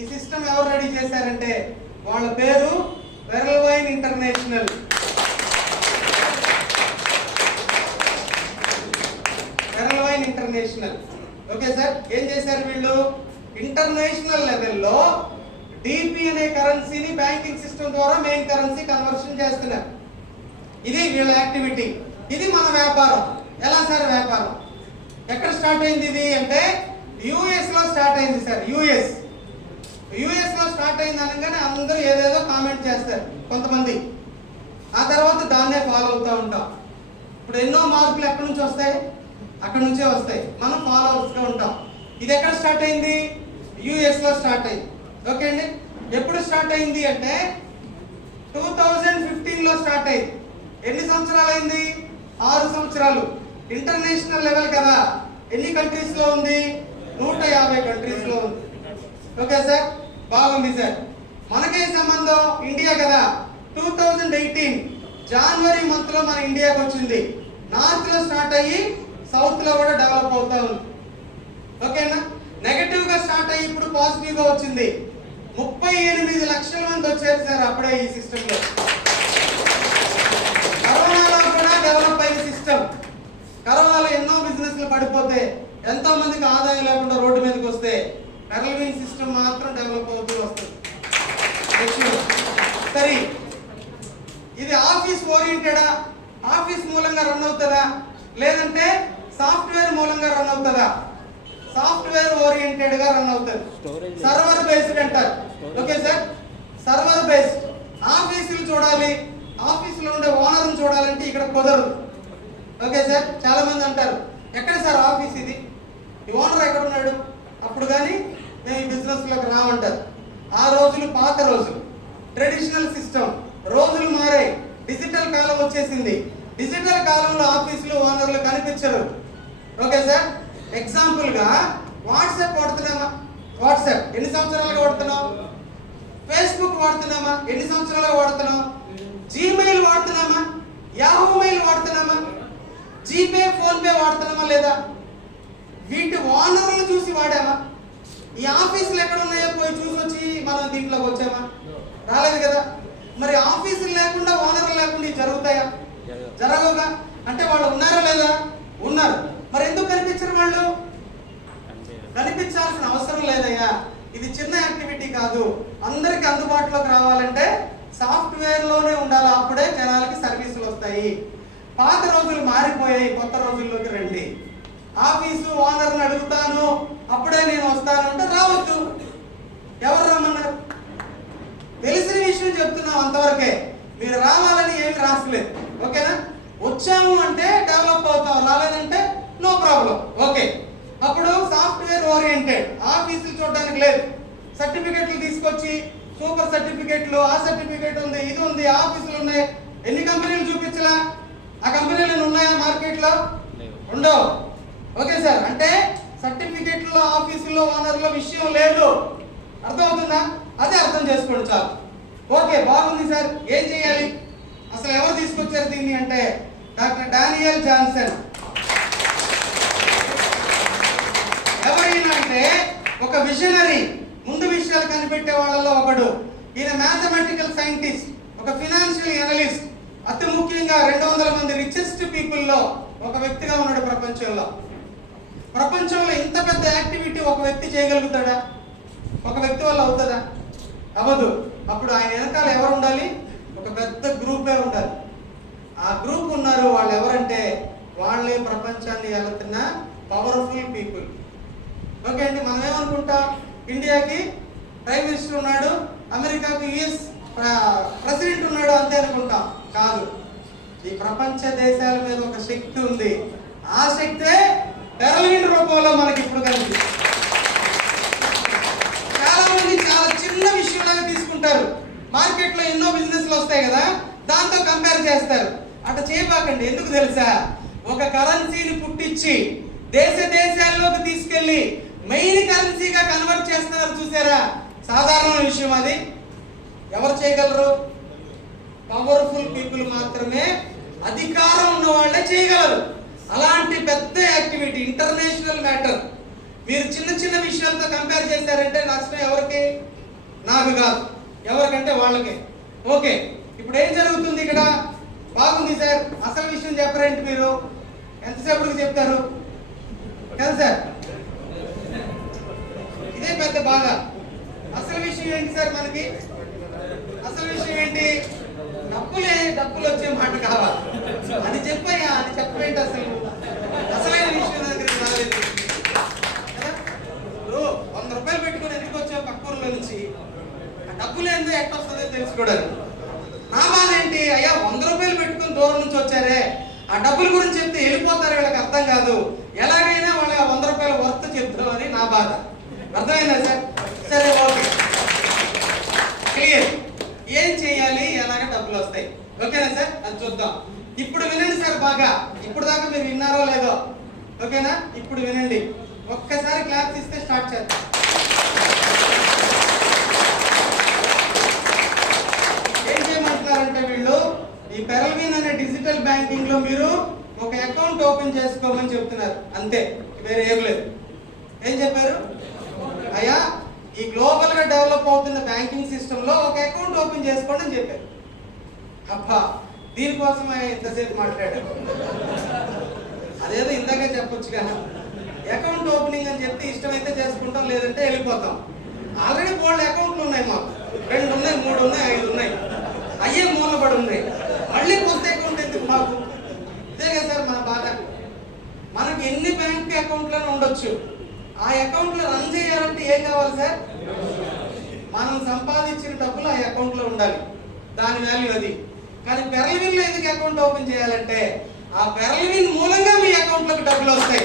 ఈ సిస్టమ్ ఎవరు రెడీ చేశారంటే వాళ్ళ పేరు వెరల్వైన్ ఇంటర్నేషనల్. వెరల్వైన్ ఇంటర్నేషనల్. ఓకే సార్, ఏం చేశారు వీళ్ళు? ఇంటర్నేషనల్ లెవెల్లో డిపి అనే కరెన్సీని బ్యాంకింగ్ సిస్టమ్ ద్వారా మెయిన్ కరెన్సీ కన్వర్షన్ చేస్తున్నారు. ఇది వీళ్ళ యాక్టివిటీ. ఇది మన వ్యాపారం. ఎలా సార్ వ్యాపారం? ఎక్కడ స్టార్ట్ అయింది ఇది అంటే యుఎస్ లో స్టార్ట్ అయింది సార్. యుఎస్ లో స్టార్ట్ అయింది అనగానే అందరూ ఏదేదో కామెంట్ చేస్తారు కొంతమంది. ఆ తర్వాత దాన్నే ఫాలో అవుతూ ఉంటాం. ఇప్పుడు ఎన్నో మార్పులు ఎక్కడి నుంచి వస్తాయి? అక్కడ నుంచే వస్తాయి. మనం ఫాలోవర్స్ గా ఉంటాం. ఇది ఎక్కడ స్టార్ట్ అయింది? యుఎస్ లో స్టార్ట్ అయింది. ఓకే అండి. ఎప్పుడు స్టార్ట్ అయింది అంటే 2015 లో స్టార్ట్ అయింది. ఎన్ని సంవత్సరాలు అయింది? 6 సంవత్సరాలు. ఇంటర్నేషనల్ లెవెల్ కదా. ఎన్ని కంట్రీస్ లో ఉంది? 150 కంట్రీస్ లో ఉంది. ఓకే సార్, బాగుంది సార్. మనకేం సంబంధం? ఇండియా కదా. 2018 జనవరి మంత్ లో మన ఇండియాకి వచ్చింది. నార్త్ లో స్టార్ట్ అయ్యి సౌత్ లో కూడా డెవలప్ అవుతా ఉంది. ఓకేనా? నెగటివ్ గా స్టార్ట్ అయ్యి ఇప్పుడు పాజిటివ్ గా వచ్చింది. 38 లక్షల మంది వచ్చారు సార్ అప్పుడే ఈ సిస్టమ్ లో. కరోనాలో కూడా డెవలప్ అయిన సిస్టమ్. కరోనాలో ఎన్నో బిజినెస్లు పడిపోతే ఎంతో మందికి ఆదాయం లేకుండా రోడ్డు మీదకి వస్తే వెరల్వైన్ సిస్టమ్ మాత్రం డెవలప్ అవుతూ వస్తుంది. సరే, ఇది ఆఫీస్ ఓరియంటెడా? ఆఫీస్ మూలంగా రన్ అవుతుందా లేదంటే సాఫ్ట్వేర్ మూలంగా రన్ అవుతుందా? సాఫ్ట్వేర్ ఓరియంటెడ్ గా రన్ అవుతుంది. సర్వర్ బేస్డ్ అంటారు. Okay sir, server based. ఆఫీసులు చూడాలి, ఆఫీసులో ఉండే ఓనర్ని చూడాలంటే ఇక్కడ కుదరదు. ఓకే సార్, చాలా మంది అంటారు ఎక్కడ సార్ ఆఫీస్ ఇది, ఈ ఓనర్ ఎక్కడ ఉన్నాడు, అప్పుడు కానీ మేము ఈ బిజినెస్ లోకి రామంటారు. ఆ రోజులు పాత రోజులు, ట్రెడిషనల్ సిస్టమ్. రోజులు మారాయి, డిజిటల్ కాలం వచ్చేసింది. డిజిటల్ కాలంలో ఆఫీసులు ఓనర్లు కనిపించరు. ఓకే సార్, ఎగ్జాంపుల్ గా వాట్సాప్ వాడుతున్నామా? వాట్సాప్ ఎన్ని సంవత్సరాలుగా వాడుతున్నాం? ఫేస్బుక్ వాడుతున్నామా? ఎన్ని సంవత్సరాలుగా వాడుతున్నాం? జీమెయిల్ వాడుతున్నామా? యాహూ మెయిల్ వాడుతున్నామా? జీపే, ఫోన్ పే వాడుతున్నామా లేదా? వీటి ఓనర్లు చూసి వాడామా? ఈ ఆఫీసులు ఎక్కడ ఉన్నాయో పోయి చూసి వచ్చి మనం దీంట్లోకి వచ్చామా? రాలేదు కదా. మరి ఆఫీసులు లేకుండా ఓనర్లు లేకుండా జరుగుతాయా? జరగవుగా. అంటే వాళ్ళు ఉన్నారా లేదా? ఉన్నారు. మరి ఎందుకు కనిపించరు వాళ్ళు? కనిపించాల్సిన అవసరం లేదయ్యా. ఇది చిన్న యాక్టివిటీ కాదు. అందరికి అందుబాటులోకి రావాలంటే సాఫ్ట్వేర్ లోనే ఉండాలి. అప్పుడే జనాలకి సర్వీసులు వస్తాయి. పాత రోజులు మారిపోయాయి, కొత్త రోజుల్లోకి రండి. ఆఫీసు ఓనర్ని అడుగుతాను అప్పుడే నేను వస్తాను అంటే రావద్దు. ఎవరు రమ్మన్నారు? తెలిసిన విషయం చెప్తున్నాం అంతవరకే. మీరు రావాలని ఏమి రాసలేదు. ఓకేనా? వచ్చాము అంటే డెవలప్ అవుతాం, రాలేదంటే నో ప్రాబ్లం. ఓకే, అప్పుడు సాఫ్ట్వేర్ ఓరియంటెడ్. ఆఫీసులు చూడడానికి లేదు, సర్టిఫికెట్లు తీసుకొచ్చి సూపర్ సర్టిఫికెట్లు, ఆ సర్టిఫికెట్ ఉంది, ఇది ఉంది, ఆఫీసులు ఉన్నాయి. ఎన్ని కంపెనీలు చూపించలా? ఆ కంపెనీలు ఉన్నాయా మార్కెట్ లో? ఉండవు. ఓకే సార్, అంటే సర్టిఫికెట్లో, ఆఫీసులో, ఓనర్లో విషయం లేదు. అర్థమవుతుందా? అదే అర్థం చేసుకోండి చాలు. ఓకే, బాగుంది సార్. ఏం చేయాలి? అసలు ఎవరు తీసుకొచ్చారు దీన్ని అంటే డాక్టర్ డానియల్ జాన్సన్. ఎవరైనా అంటే ఒక విజనరీ, ముందు విషయాలు కనిపెట్టే వాళ్ళలో ఒకడు. ఈయన మ్యాథమెటికల్ సైంటిస్ట్, ఒక ఫినాన్షియల్ అనలిస్ట్. అతి ముఖ్యంగా 200 మంది రిచెస్ట్ పీపుల్ లో ఒక వ్యక్తిగా ఉన్నాడు ప్రపంచంలో. ప్రపంచంలో ఇంత పెద్ద యాక్టివిటీ ఒక వ్యక్తి చేయగలుగుతాడా? ఒక వ్యక్తి వల్ల అవుతుందా? అవ్వదు. అప్పుడు ఆయన వెనకాల ఎవరు ఉండాలి? ఒక పెద్ద గ్రూపే ఉండాలి. ఆ గ్రూప్ ఉన్నారు. వాళ్ళు ఎవరంటే వాళ్ళే ప్రపంచాన్ని ఏలుతున్న పవర్ఫుల్ పీపుల్. ఓకే అండి, మనం ఏమనుకుంటాం? ఇండియాకి ప్రైమ్ మినిస్టర్ ఉన్నాడు, అమెరికాకి యుఎస్ ప్రెసిడెంట్ ఉన్నాడు అంతే అనుకుంటాం. కాదు, ఈ ప్రపంచ దేశాల మీద ఒక శక్తి ఉంది. ఆ శక్తే వెరల్వైన్ రూపంలో మనకి ఇప్పుడు కనిపిస్తుంది. చాలా మంది చాలా చిన్న విషయంలాగా తీసుకుంటారు. మార్కెట్ లో ఎన్నో బిజినెస్లు వస్తాయి కదా, దాంతో కంపేర్ చేస్తారు. అట్లా చేయబాకండి. ఎందుకు తెలుసా? ఒక కరెన్సీని పుట్టించి దేశాల్లోకి తీసుకెళ్లి మెయిన్ కరెన్సీగా కన్వర్ట్ చేస్తున్నారు చూసారా? సాధారణ విషయం అది. ఎవరు చేయగలరు? పవర్ఫుల్ పీపుల్ మాత్రమే, అధికారం ఉన్న వాళ్ళే చేయగలరు. అలాంటి పెద్ద యాక్టివిటీ, ఇంటర్నేషనల్ మ్యాటర్. మీరు చిన్న చిన్న విషయాలతో కంపేర్ చేశారంటే నష్టం ఎవరికి? నాకు కాదు, ఎవరికంటే వాళ్ళకే. ఓకే, ఇప్పుడు ఏం జరుగుతుంది ఇక్కడ? బాగుంది సార్, అసలు విషయం చెప్పరేంటి మీరు? ఎంతసేపటికి చెప్తారు కదా సార్? ఇదే పెద్ద బాధ. అసలు విషయం ఏంటి సార్? మనకి అసలు విషయం ఏంటి? డబ్బులు వచ్చే మాట కావాలి. అది చెప్పయ్యా, అది చెప్పేంటి? అసలైన విషయం దగ్గరికి రాలేదు. 100 రూపాయలు పెట్టుకుని ఎందుకు వచ్చావు పక్క ఊర్లో నుంచి? ఆ డబ్బులు ఏందో ఎట్టొస్తుందో తెలుసుకోవడానికి. నా బాధ ఏంటి? అయ్యా 100 రూపాయలు పెట్టుకుని దూరం నుంచి వచ్చారే, ఆ డబ్బుల గురించి చెప్తే వెళ్ళిపోతారు, వీళ్ళకి అర్థం కాదు, ఎలాగైనా వాళ్ళకి 100 రూపాయల వర్త్ చెప్తామని నా బాధ. అర్థమైందా సార్? సరే, ఓకే, క్లియర్. ఏం చేయాలి, ఎలాగ డబ్బులు వస్తాయి? ఓకేనా సార్? అది చూద్దాం. ఇప్పుడు వినండి సార్ బాగా. ఇప్పుడు దాకా మీరు విన్నారో లేదో? ఓకేనా? ఇప్పుడు వినండి. ఒక్కసారి క్లాప్స్ ఇస్తే స్టార్ట్ చేద్దాం. ఏం చేయమంటున్నారంటే వీళ్ళు, ఈ పెరల్విన్ అనే డిజిటల్ బ్యాంకింగ్ లో మీరు ఒక అకౌంట్ ఓపెన్ చేసుకోమని చెప్తున్నారు. అంతే, వేరే ఏం లేదు. ఏం చెప్పారు? అయ్యా, ఈ గ్లోబల్ గా డెవలప్ అవుతున్న బ్యాంకింగ్ సిస్టమ్ లో ఒక అకౌంట్ ఓపెన్ చేసుకోండి అని చెప్పారు. అబ్బా, దీనికోసం ఎంతసేపు మాట్లాడారు? అదేదో ఇందాకే చెప్పొచ్చు కదా. అకౌంట్ ఓపెనింగ్ అని చెప్తే ఇష్టమైతే చేసుకుంటాం, లేదంటే వెళ్ళిపోతాం. ఆల్రెడీ బోల్డ్ అకౌంట్లు ఉన్నాయి మాకు. 2 ఉన్నాయి, 3 ఉన్నాయి, 5 ఉన్నాయి. అయ్యే మూలపడి ఉన్నాయి. మళ్ళీ కొత్త అకౌంట్ ఎందుకు మాకు? ఇదే కదా సార్ మన బాధ. మనకి ఎన్ని బ్యాంక్ అకౌంట్లను ఉండొచ్చు, ఆ అకౌంట్ లో రన్ చేయాలంటే ఏం కావాలి సార్? మనం సంపాదించిన డబ్బులు ఆ అకౌంట్ లో ఉండాలి, దాని వాల్యూ అది. కానీ పెరల్విన్ లో ఎందుకు అకౌంట్ ఓపెన్ చేయాలంటే ఆ పెరల్విన్ మూలంగా మీ అకౌంట్ లోకి డబ్బులు వస్తాయి.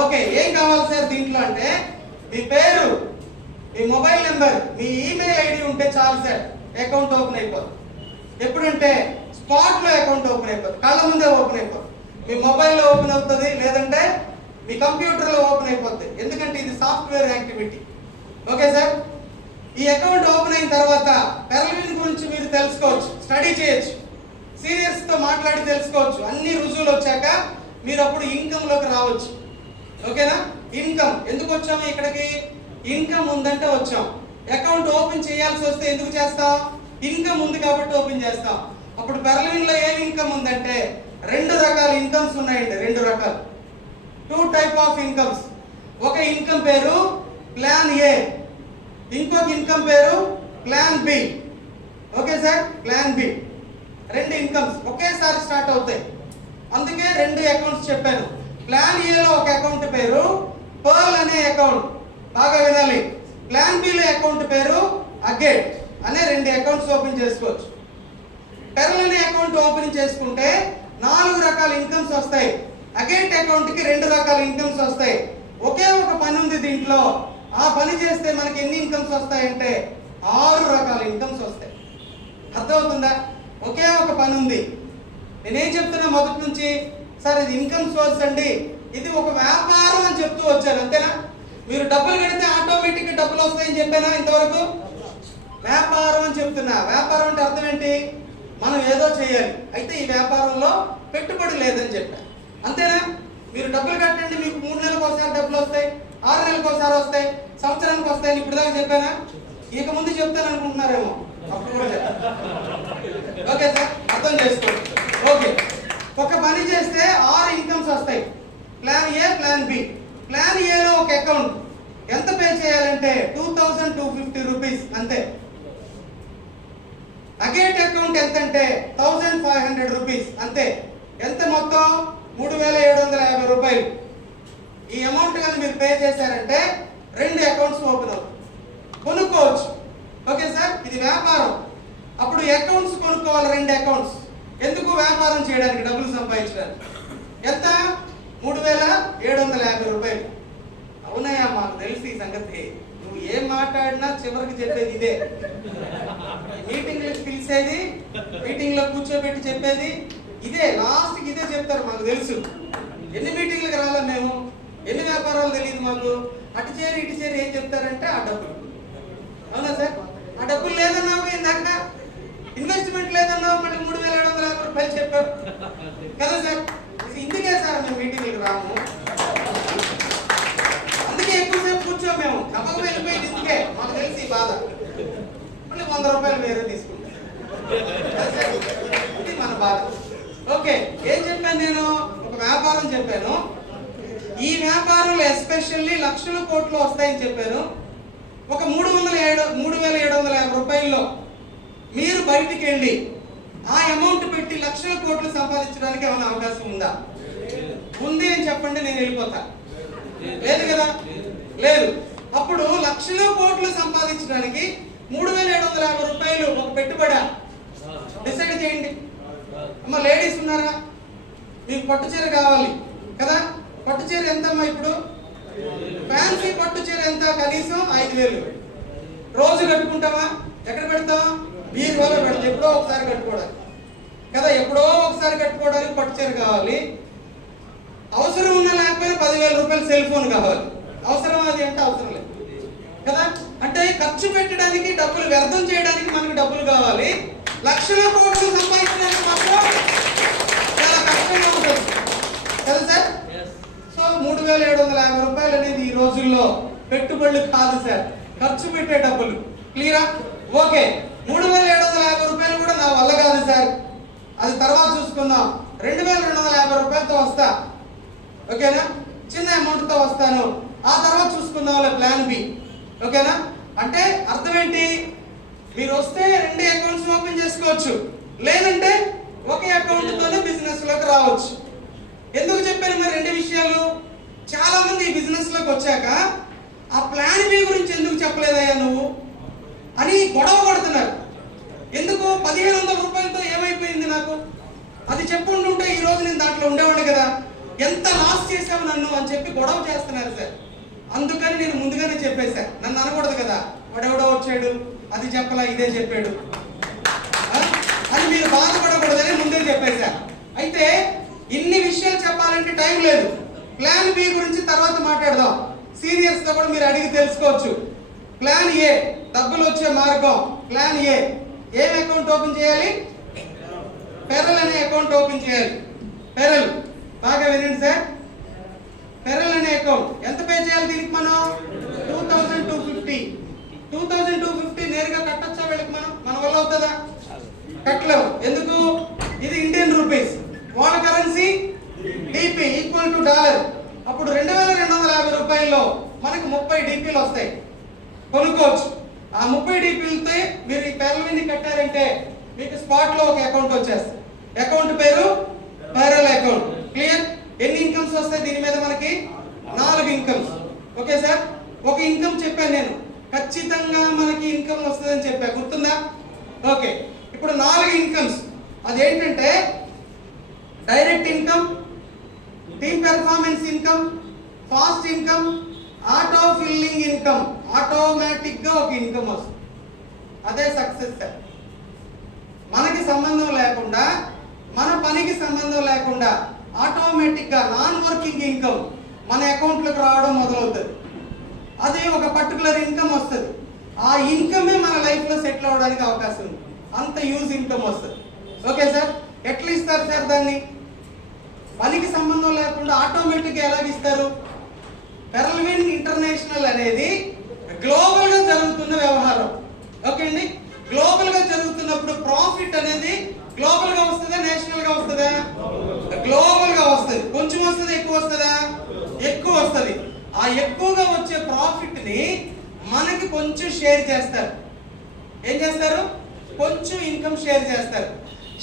ఓకే, ఏం కావాలి సార్ దీంట్లో అంటే మీ పేరు, మీ మొబైల్ నెంబర్, మీ ఈమెయిల్ ఐడి ఉంటే చాలు సార్, అకౌంట్ ఓపెన్ అయిపోతుంది. ఎప్పుడంటే స్పాట్ లో అకౌంట్ ఓపెన్ అయిపోతుంది, కళ్ళ ముందే ఓపెన్ అయిపోతుంది. మీ మొబైల్లో ఓపెన్ అవుతుంది, లేదంటే మీ కంప్యూటర్లో ఓపెన్ అయిపోతుంది. ఎందుకంటే ఇది సాఫ్ట్వేర్ యాక్టివిటీ. Okay sir? ఈ అకౌంట్ ఓపెన్ అయిన తర్వాత పెరల్విన్ గురించి మీరు తెలుసుకోవచ్చు, స్టడీ చేయొచ్చు, సీనియర్స్ తో మాట్లాడి తెలుసుకోవచ్చు. అన్ని రుజువులు వచ్చాక మీరు అప్పుడు ఇన్కమ్ లోకి రావచ్చు. ఓకేనా? ఇన్కమ్ ఎందుకు వచ్చాము ఇక్కడికి? ఇన్కమ్ ఉందంటే వచ్చాం. అకౌంట్ ఓపెన్ చేయాల్సి వస్తే ఎందుకు చేస్తాం? ఇన్కమ్ ఉంది కాబట్టి ఓపెన్ చేస్తాం. అప్పుడు పెరల్విన్ లో ఏం ఇన్కమ్ ఉందంటే 2 రకాల ఇన్కమ్స్ ఉన్నాయండి. 2 రకాలు, 2 టైప్ ఆఫ్ ఇన్కమ్స్. ఒక ఇన్కమ్ పేరు ప్లాన్ ఏ, ఇంకొక ఇన్కమ్ పేరు plan B. Okay sir? Plan B. 2 incomes ఒకేసారి స్టార్ట్ అవుతాయి. అందుకే 2 అకౌంట్స్ చెప్పాను. ప్లాన్ ఏ లో ఒక అకౌంట్ పేరు పర్ల్ అనే అకౌంట్, బాగా వినాలి. ప్లాన్ బి లో అకౌంట్ పేరు అగేట్ అనే 2 అకౌంట్స్ ఓపెన్ చేసుకోవచ్చు. పెరల్ అనే అకౌంట్ ఓపెన్ చేసుకుంటే 4 రకాల ఇన్కమ్స్ వస్తాయి. అగేట్ అకౌంట్ కి 2 రకాల ఇన్కమ్స్ వస్తాయి. ఒకే ఒక పని ఉంది దీంట్లో. ఆ పని చేస్తే మనకి ఎన్ని ఇన్కమ్స్ వస్తాయంటే 6 రకాల ఇన్కమ్స్ వస్తాయి. అర్థమవుతుందా? ఒకే ఒక పని ఉంది. నేనేం చెప్తున్నా మొదటి నుంచి, సార్ ఇది ఇన్కమ్ సోర్స్ అండి, ఇది ఒక వ్యాపారం అని చెప్తూ వచ్చాను, అంతేనా? మీరు డబ్బులు కడితే ఆటోమేటిక్ గా డబ్బులు వస్తాయని చెప్పానా ఇంతవరకు? వ్యాపారం అని చెప్తున్నా. వ్యాపారం అంటే అర్థం ఏంటి? మనం ఏదో చేయాలి, అయితే ఈ వ్యాపారంలో పెట్టుబడి లేదని చెప్పా, అంతేనా? మీరు డబ్బులు కట్టండి, మీకు 3 నెలలకు ఒకసారి డబ్బులు వస్తాయి, 6 నెలలకు ఒకసారి వస్తాయి, సంవత్సరానికి వస్తాయి. ఇప్పుడు దాకా చెప్పానా? ఇక ముందు చెప్తాను అనుకుంటున్నారేమో, అప్పుడు కూడా చెప్తాను. ఓకే సార్, అర్థం చేసుకోండి. ఓకే, ఒక పని చేస్తే 6 ఇన్కమ్స్ వస్తాయి. Plan A, plan B. Plan A లో ఒక అకౌంట్ ఎంత పే చేయాలంటే 2250 రూపీస్, అంతే. అగేట్ అకౌంట్ ఎంత అంటే 1500 రూపీస్, అంతే. ఎంత మొత్తం? 3750 రూపాయలు. ఈ అమౌంట్ కానీ మీరు పే చేశారంటే 2 అకౌంట్స్ ఓపెన్ అవుతాయి, కొనుక్కోవచ్చు. Okay sir? ఇది వ్యాపారం. అప్పుడు అకౌంట్స్ కొనుక్కోవాలి, 2 అకౌంట్స్. ఎందుకు? వ్యాపారం చేయడానికి, డబ్బులు సంపాదించడానికి. ఎంత? 3750 రూపాయలు. అవునయ్యా, మాకు తెలుసు ఈ సంగతి. నువ్వు ఏం మాట్లాడినా చివరికి చెప్పేది ఇదే. మీటింగ్లకు పిలిచేది, మీటింగ్ లో కూర్చోబెట్టి చెప్పేది ఇదే. లాస్ట్ కి ఇదే చెప్తారు, మాకు తెలుసు. ఎన్ని మీటింగ్లకు రాలా మేము, ఎన్ని వ్యాపారాలు తెలియదు మాకు. అటు చేరి ఇటు చేరి ఏం చెప్తారంటే ఆ డబ్బులు. అవునా సార్? ఆ డబ్బులు లేదన్నావు, ఇందాక ఇన్వెస్ట్మెంట్ లేదన్నావు, మళ్ళీ 3750 రూపాయలు చెప్పారు కదా సార్? ఇందుకే సార్ మేము మీటింగ్లకు రాము, అందుకే ఎక్కువసేపు కూర్చోం మేము. నమ్మకం వెళ్ళిపోయింది ఇందుకే, మాకు తెలిసి ఈ బాధ. మళ్ళీ 100 రూపాయలు వేరే తీసుకుంటాం, ఇది మన బాధ. ఓకే, ఏం చెప్పాను నేను? ఒక వ్యాపారం చెప్పాను. ఈ వ్యాపారంలో ఎస్పెషల్లీ లక్షల కోట్లు వస్తాయని చెప్పాను. ఒక 3,750 రూపాయల్లో మీరు బయటికి వెళ్ళి ఆ అమౌంట్ పెట్టి లక్షల కోట్లు సంపాదించడానికి ఏమైనా అవకాశం ఉందా? ఉంది అని చెప్పండి, నేను వెళ్ళిపోతా. లేదు కదా, లేదు. అప్పుడు లక్షల కోట్లు సంపాదించడానికి 3,750 రూపాయలు ఒక పెట్టుబడి డిసైడ్ చేయండి. అమ్మ లేడీస్ ఉన్నారా? మీకు పట్టు చీర కావాలి కదా? పట్టు చీర ఎంతమ్మా ఇప్పుడు? ఫ్యాన్సీ పట్టు చీర ఎంత? కనీసం 5,000. రోజు కట్టుకుంటావా? ఎక్కడ పెడతావా? బీరువాలో పెడతాం. ఎప్పుడో ఒకసారి కట్టుకోవడానికి కదా, ఎప్పుడో ఒకసారి కట్టుకోవడానికి పట్టు చీర కావాలి. అవసరం ఉన్నా లేకపోయినా 10,000 రూపాయలు సెల్ ఫోన్ కావాలి. అవసరం అది అంటే అవసరం లేదు కదా. అంటే ఖర్చు పెట్టడానికి డబ్బులు, వ్యర్థం చేయడానికి మనకు డబ్బులు కావాలి. లక్షల కోట్లు సంపాదించడానికి మాత్రం చాలా కష్టంగా ఉంటుంది కదా సార్. సో 3,750 రూపాయలు అనేది ఈ రోజుల్లో పెట్టుబడులు కాదు సార్, ఖర్చు పెట్టే డబ్బులు. క్లియరా? ఓకే, 3,750 రూపాయలు కూడా నా వల్ల కాదు సార్, అది తర్వాత చూసుకుందాం. 2,250 రూపాయలతో వస్తా, ఓకేనా? చిన్న అమౌంట్తో వస్తాను, ఆ తర్వాత చూసుకుందాం ప్లాన్ బి, ఓకేనా? అంటే అర్థం ఏంటి? మీరు వస్తే 2 అకౌంట్స్ ఓపెన్ చేసుకోవచ్చు, లేదంటే ఒకే అకౌంట్తోనే బిజినెస్ లోకి రావచ్చు. ఎందుకు చెప్పాను మరి 2 విషయాలు? చాలా మంది ఈ బిజినెస్ లోకి వచ్చాక ఆ ప్లాన్ బి గురించి ఎందుకు చెప్పలేదయ్యా నువ్వు అని గొడవ పడుతున్నారు. ఎందుకు? 1,500 రూపాయలతో ఏమైపోయింది నాకు? అది చెప్పుంటుంటే ఈ రోజు నేను దాంట్లో ఉండేవాడు కదా, ఎంత లాస్ చేసావు నన్ను అని చెప్పి గొడవ చేస్తున్నారు సార్. అందుకని నేను ముందుగానే చెప్పేశా, నన్ను అనకూడదు కదా, వాడెవడో వచ్చాడు అది చెప్పలా ఇదే చెప్పాడు అని మీరు బాధపడకూడదని ముందే చెప్పేశా. అయితే ఇన్ని విషయాలు చెప్పాలంటే టైం లేదు. ప్లాన్ బి గురించి తర్వాత మాట్లాడదాం. సీనియర్స్ తో కూడా మీరు అడిగి తెలుసుకోవచ్చు. ప్లాన్ ఏ, డబ్బులు వచ్చే మార్గం. ప్లాన్ ఏ, ఏం అకౌంట్ ఓపెన్ చేయాలి? పెరల్ అనే అకౌంట్ ఓపెన్ చేయాలి. పెరల్, బాగా వినండి సార్. పెరల్ అనే అకౌంట్ ఎంత పే చేయాలి దీనికి? మనం 2,250. 2,250 నేరుగా కట్టొచ్చా వీళ్ళకి? మన వల్ల అవుతుందా? కట్టలేము. ఎందుకు? ఇది ఇండియన్ రూపీస్, వాళ్ళ currency DP equal to dollar. అప్పుడు 2,250 రూపాయల్లో మనకు 30 డిపిలు వస్తాయి, కొనుక్కోవచ్చు. ఆ 30 డిపిలతో మీరు ఈ పెరల్ని కట్టారంటే మీకు స్పాట్ లో ఒక అకౌంట్ వచ్చేస్తుంది. అకౌంట్ పేరు పెరల్ అకౌంట్. క్లియర్? ఎన్ని ఇన్కమ్స్ వస్తాయి దీని మీద? మనకి 4 ఇన్కమ్స్. ఓకే సార్, ఒక ఇన్కమ్ చెప్పాను నేను, ఖచ్చితంగా మనకి ఇన్కమ్ వస్తుందని చెప్పా, గుర్తుందా? ఓకే, ఇప్పుడు 4 ఇన్కమ్స్. అదేంటంటే direct income, team performance income, fast income, auto filling income. Automatic గా ఒక ఇన్కమ్ వస్తుంది, అదే సక్సెస్ సార్. మనకి సంబంధం లేకుండా, మన పనికి సంబంధం లేకుండా ఆటోమేటిక్ గా నాన్ వర్కింగ్ ఇన్కమ్ మన అకౌంట్ లోకి రావడం మొదలవుతుంది. అది ఒక పర్టికులర్ ఇన్కమ్ వస్తుంది. ఆ ఇన్కమే మన లైఫ్ లో సెటిల్ అవడానికి అవకాశం ఉంది. అంత యూజ్ ఇన్కమ్ వస్తుంది. ఓకే సార్, ఎట్లా ఇస్తారు సార్ దాన్ని? పనికి సంబంధం లేకుండా ఆటోమేటిక్ గా ఎలా ఇస్తారు? పెరల్విన్ ఇంటర్నేషనల్ అనేది గ్లోబల్ గా జరుగుతున్న వ్యవహారం. ఓకే అండి, గ్లోబల్ గా జరుగుతున్నప్పుడు ప్రాఫిట్ అనేది గ్లోబల్ గా వస్తుందా, నేషనల్ గా వస్తుందా? గ్లోబల్ గా వస్తుంది. కొంచెం వస్తుంది, ఎక్కువ వస్తుందా? ఎక్కువ వస్తుంది. ఆ ఎక్కువగా వచ్చే ప్రాఫిట్ ని మనకి కొంచెం షేర్ చేస్తారు. ఏం చేస్తారు? కొంచెం ఇన్కమ్ షేర్ చేస్తారు.